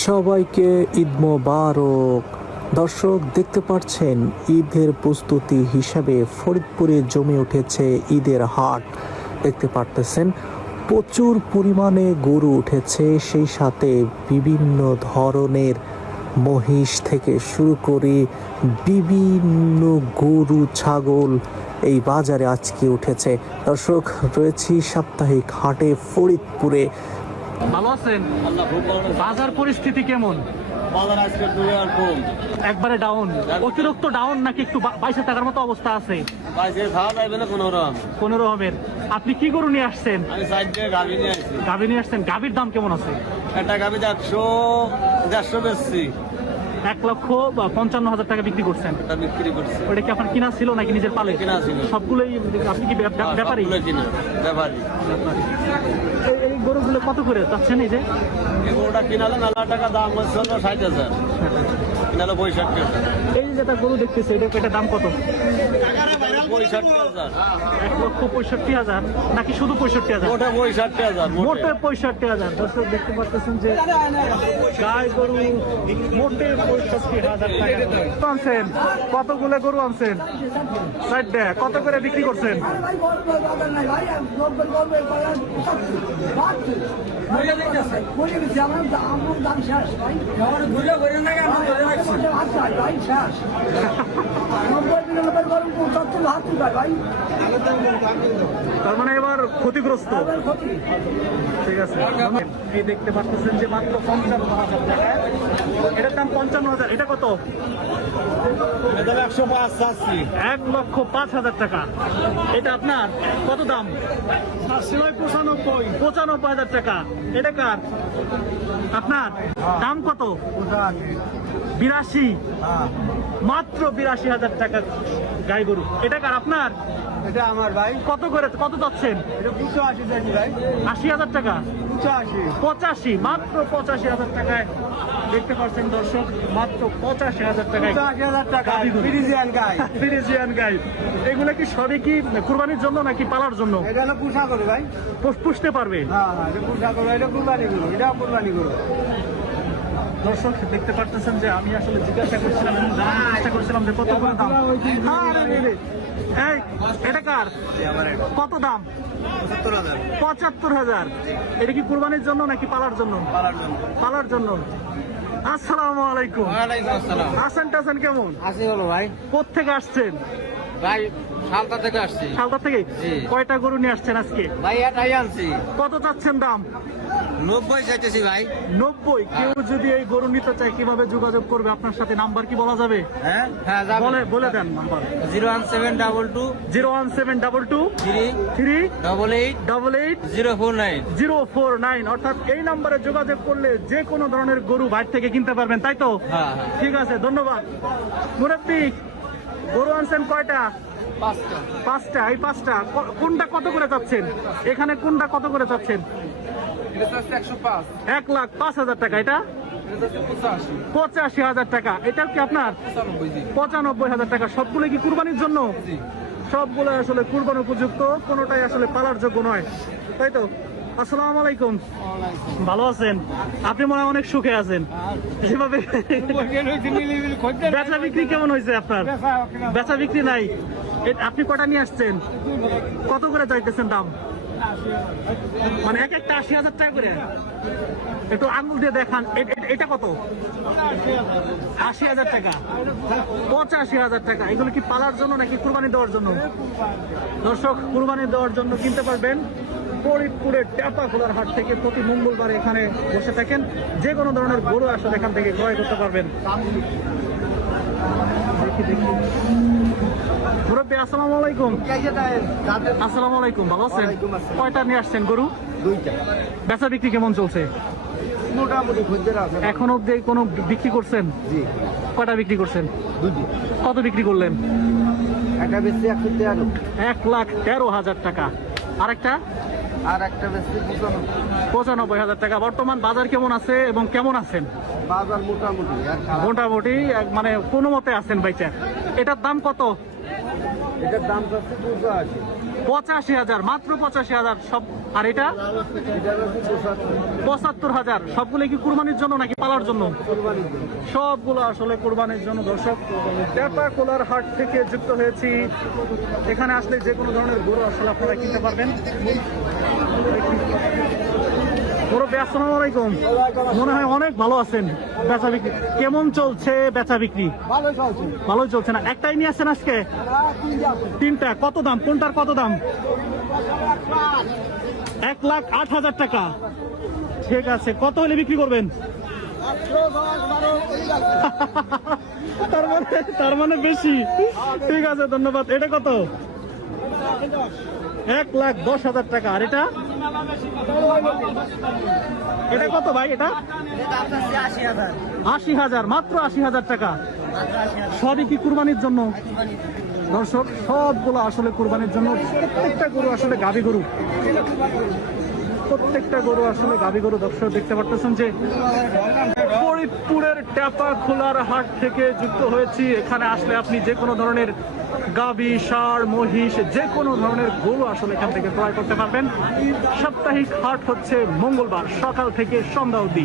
সবাইকে ঈদ মোবারক। দর্শক দেখতে পাচ্ছেন ঈদের প্রস্তুতি হিসাবে ফরিদপুরে জমে উঠেছে ঈদের হাট। দেখতে পারতেছেন প্রচুর পরিমাণে গরু উঠেছে, সেই সাথে বিভিন্ন ধরনের মহিষ থেকে শুরু করে বিভিন্ন গরু ছাগল এই বাজারে আজকে উঠেছে। দর্শক, রয়েছি সাপ্তাহিক হাটে ফরিদপুরে। ভালো আছেন? বাজার পরিস্থিতি কেমন? বাজার আজকে কম, একবারে ডাউন, অতিরিক্ত ডাউন নাকি একটু 22 টাকার মতো অবস্থা আছে? বাইশে খাওয়া যাবে না কোনো রকম। 15 রকমের। আপনি কি গরু নিয়ে আসছেন? আমি সাইডে গাভি নিয়ে আসছি। গাভী নিয়ে আসছেন। গাভীর দাম কেমন আছে? একটা গাভি 100-150 বেচছি। 1,55,000 টাকা বিক্রি করছেন। এটা বিক্রি করছি। ওটা কি আপনার কিনা ছিল নাকি নিজের পালে? কিনা ছিল। সবগুলোই আপনি কি ব্যাপারী? সবগুলো কিনা, ব্যাপারী। এই গরুগুলো কত করে চাচ্ছেন? এই যে এই গরুটা কিনালে মেলা টাকা দাম হচ্ছে 60,000, কিনালে 65,000। এই যে যেটা গরু দেখতেছে এটা দাম কত? 65,000। 1,65,000 নাকি শুধু 65,000? ওটা 65,000। মোটে 65,000। দর্শক দেখতে পাচ্ছেন যে গাই গরু মোটে 65,000 টাকা আনছেন। কতগুলো গরু আনছেন? সাইডে কত করে বিক্রি করছেন? তার মানে এবার ক্ষতিগ্রস্ত। ঠিক আছে, এই দেখতে পাচ্ছেন যে মাত্র 55,000 টাকা। এটার দাম 55,000। এটা কত? 105 চাচ্ছি। 1,05,000 টাকা। এটা আপনার কত দাম? 95,000 টাকা। এটা কার? আপনার দাম কত? 82। মাত্র 82,000 টাকা গাই গরু। এটা কার? আপনার? এটা আমার ভাই। কত করে, কত যাচ্ছেন? এটা 85 চাইছি ভাই। 80,000 টাকা। 85। মাত্র 85,000 টাকায় দেখতে পাচ্ছেন দর্শক, মাত্র 85,000 টাকায় 85,000 টাকা গাভী গরু। ফ্রিজিয়ান গাই। ফ্রিজিয়ান গাই। এগুলো কি সবই কি কুরবানির জন্য নাকি পালার জন্য? এটা হলো পুষা করে ভাই। পুষতে পারবে? হ্যাঁ, এটা পুষা করে, এটা কুরবানি করো, এটা কুরবানি করো। দর্শক দেখতে পারতেছেন যে আমি আসলে জিজ্ঞাসা করছিলাম এবং জানার চেষ্টা করছিলাম যে কত করে দাম। এই, এটা কার? কত দাম? 75,000 75,000। এটা কি কুরবানির জন্য নাকি পালার জন্য? পালার জন্য। পালার জন্য। আসসালামু আলাইকুম। ওয়ালাইকুম আসসালাম। হাসান টাসান কেমন? আসি হলো ভাই। কোত্থেকে আসছেন? ভাই সালতা থেকে আসছি। সালদা থেকে? জি। কয়টা গরু নিয়ে আসছেন আজকে? ভাই এটাই আনছি। কত চাচ্ছেন দাম? 90 চাইতেছি ভাই। 90। কেউ যদি এই গরু নিতে চায় কিভাবে যোগাযোগ করবে আপনার সাথে? নাম্বার কি বলা যাবে? হ্যাঁ হ্যাঁ যাবে। বলে দেন নাম্বার। 01722 01722 3 88 88 049। 049। অর্থাৎ এই নাম্বারে যোগাযোগ করলে যে কোনো ধরনের গরু বাইরে থেকে কিনতে পারবেন, তাই তো? হ্যাঁ হ্যাঁ। ঠিক আছে, ধন্যবাদ। মুরব্বি, গরু আনছেন কয়টা? 5টা। 5টা। এই 5টা কোনটা কত করে চাচ্ছেন? এখানে কোনটা কত করে চাচ্ছেন? এটা হচ্ছে 105। 1,05,000 টাকা। এটা এটা হচ্ছে 85। 85,000 টাকা। এটা কি আপনার? 95,000 টাকা। সবগুলো কি কুরবানির জন্য? সবগুলো আসলে কুরবান উপযুক্ত, কোনোটাই আসলে পালার যোগ্য নয়, তাই তো? আসসালামু আলাইকুম। ভালো আছেন? আপনি মনে হয় অনেক সুখে আছেন। যেভাবে বেচা বিক্রি কেমন হয়েছে আপনার? বেচা বিক্রি নাই। আপনি কটা নিয়ে আসছেন? কত করে চাইতেছেন দাম? মানে এক একটা 80,000 টাকা করে? একটু আঙুল দিয়ে দেখান। এটা কত? 80,000 টাকা। 85,000 টাকা। এগুলো কি পালার জন্য নাকি কুরবানি দেওয়ার জন্য? দর্শক, কুরবানি দেওয়ার জন্য কিনতে পারবেন। ফরিদপুরের টেপাখোলার হাট থেকে প্রতি মঙ্গলবার এখানে বসে থাকেন। যে কোনো ধরনের গরু আসলে এখান থেকে ক্রয় করতে পারবেন। দেখি মুরব্বী, আসসালামু আলাইকুম। আসসালামু আলাইকুম। ভালো আছেন? কয়টা নিয়ে আসছেন গরু? 2টা। বেচা বিক্রি কেমন চলছে? মোটামুটি খদ্দের আছে। এখন অব্দি কোনো বিক্রি করছেন? জি। কয়টা বিক্রি করছেন? 2টি। কত বিক্রি করলেন? একটা বেশি 113। 1,13,000 টাকা। আরেকটা? আর একটা বেশি 95,000 টাকা। বর্তমান বাজার কেমন আছে এবং কেমন আছেন? বাজার মোটামুটি আর খারাপ। মোটামুটি মানে কোনো মতে আছেন ভাইচা। এটার দাম কত? এটার দাম হচ্ছে 85। 85,000, মাত্র 85,000 সব। আর এটা 75,000। সবগুলো কি কুরবানির জন্য নাকি পালার জন্য? সবগুলো আসলে কুরবানির জন্য। দর্শক, টেপাখোলার হাট থেকে যুক্ত হয়েছি। এখানে আসলে যে কোনো ধরনের গরু আসলে আপনারা কিনতে পারবেন। মুরব্বি, আসসালামু আলাইকুম। মনে হয় অনেক ভালো আছেন। বেচা বিক্রি কেমন চলছে? বেচা বিক্রি ভালোই চলছে না? একটাই নিয়ে আসছেন আজকে? তিনটা। কত দাম? কোনটার কত দাম? 1,08,000 টাকা। ঠিক আছে, কত হলে বিক্রি করবেন? তার মানে বেশি। ঠিক আছে, ধন্যবাদ। এটা কত? 1,10,000 টাকা। আর এটা এটা কত ভাই? এটা 80,000, মাত্র 80,000 টাকা। সবই কি কুরবানির জন্য? দর্শক, সবগুলো আসলে কুরবানির জন্য। প্রত্যেকটা গরু আসলে গাভী গরু, প্রত্যেকটা গরু আসলে গাভী গরু। দর্শক, দেখতে পারতেছেন যে ফরিদপুরের টেপাখোলার হাট থেকে যুক্ত হয়েছি। এখানে আসলে আপনি যে কোনো ধরনের গাভী, ষাঁড়, মহিষ, যে কোনো ধরনের গরু আসলে এখান থেকে ক্রয় করতে পারবেন। সাপ্তাহিক হাট হচ্ছে মঙ্গলবার সকাল থেকে সন্ধ্যা অবধি।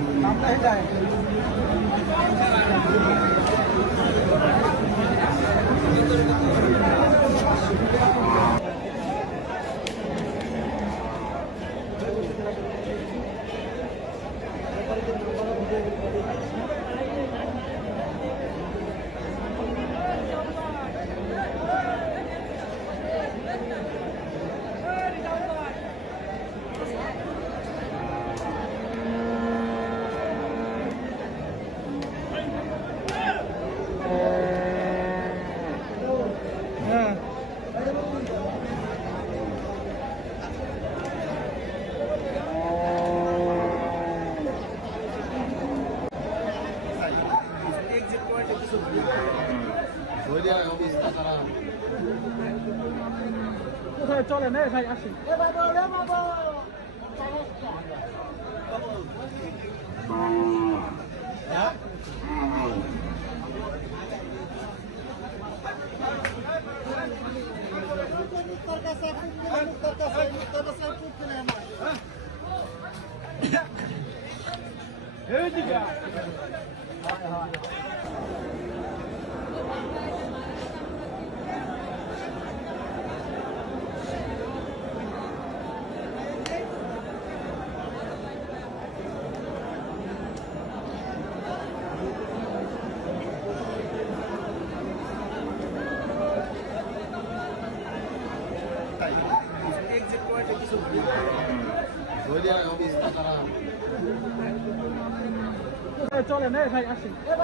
কোথায় চলেন? ভাই আসেন। কোথায় চলেন? ভাই আসেন।